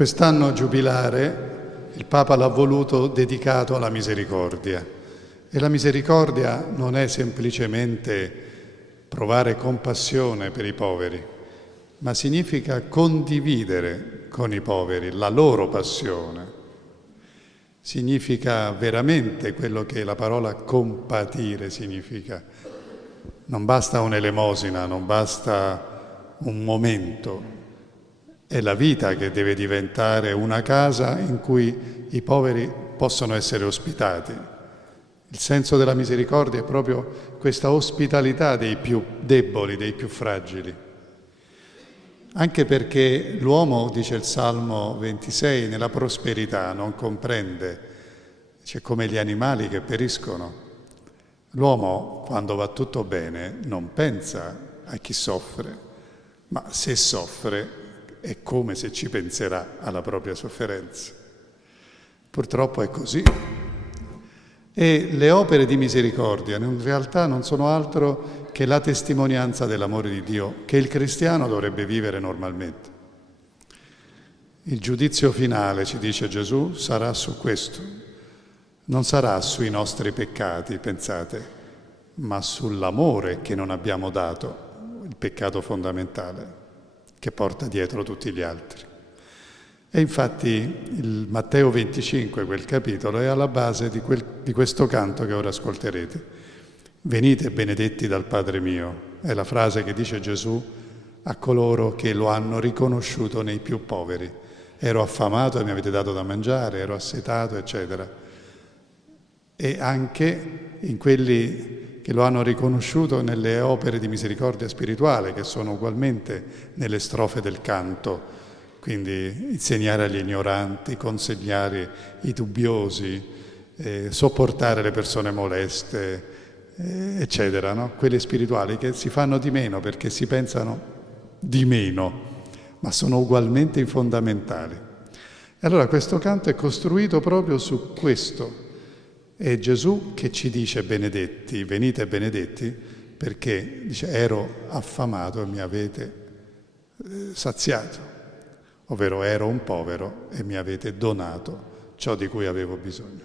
Quest'anno giubilare il Papa l'ha voluto dedicato alla misericordia. E la misericordia non è semplicemente provare compassione per i poveri, ma significa condividere con i poveri la loro passione. Significa veramente quello che la parola compatire significa. Non basta un'elemosina, non basta un momento. È la vita che deve diventare una casa in cui i poveri possono essere ospitati. Il senso della misericordia è proprio questa ospitalità dei più deboli, dei più fragili. Anche perché l'uomo, dice il Salmo 26, nella prosperità non comprende, c'è come gli animali che periscono. L'uomo, quando va tutto bene, non pensa a chi soffre, ma se soffre è come se ci penserà alla propria sofferenza. Purtroppo è così. E le opere di misericordia in realtà non sono altro che la testimonianza dell'amore di Dio che il cristiano dovrebbe vivere normalmente. Il giudizio finale, ci dice Gesù, sarà su questo. Non sarà sui nostri peccati, pensate, ma sull'amore che non abbiamo dato, il peccato fondamentale, che porta dietro tutti gli altri. E infatti il Matteo 25, quel capitolo, è alla base di questo canto che ora ascolterete. Venite benedetti dal Padre mio, è la frase che dice Gesù a coloro che lo hanno riconosciuto nei più poveri. Ero affamato e mi avete dato da mangiare, ero assetato, eccetera. E anche in quelli che lo hanno riconosciuto nelle opere di misericordia spirituale, che sono ugualmente nelle strofe del canto. Quindi insegnare agli ignoranti, consegnare i dubbiosi, sopportare le persone moleste, eccetera, no? Quelle spirituali che si fanno di meno perché si pensano di meno, ma sono ugualmente fondamentali. E allora questo canto è costruito proprio su questo. È Gesù che ci dice benedetti, venite benedetti, perché dice ero affamato e mi avete saziato. Ovvero ero un povero e mi avete donato ciò di cui avevo bisogno.